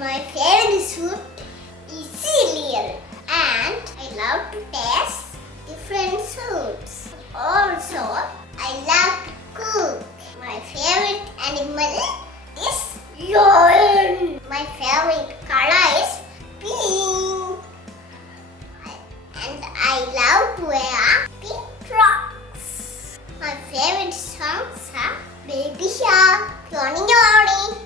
My favorite food is cereal, and I love to taste different foods. Also, I love to cook. My favorite animal is lion. My favorite color is pink. And I love to wear pink frocks. My favorite songs are Baby Shark, Johnny Johnny,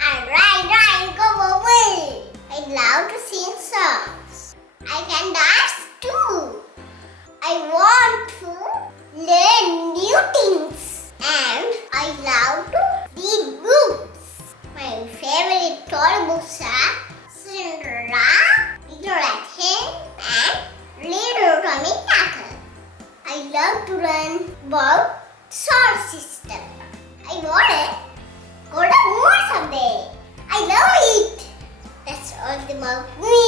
and Ride, Go Away. I love to sing songs. I can dance too. I want to learn new things. And I love to read books. My favorite toy books are Cinderella, Little Red Hen, and Little Tommy Tucker. I love to learn about solar system. I want to go to moon someday. I love it. That's all about me.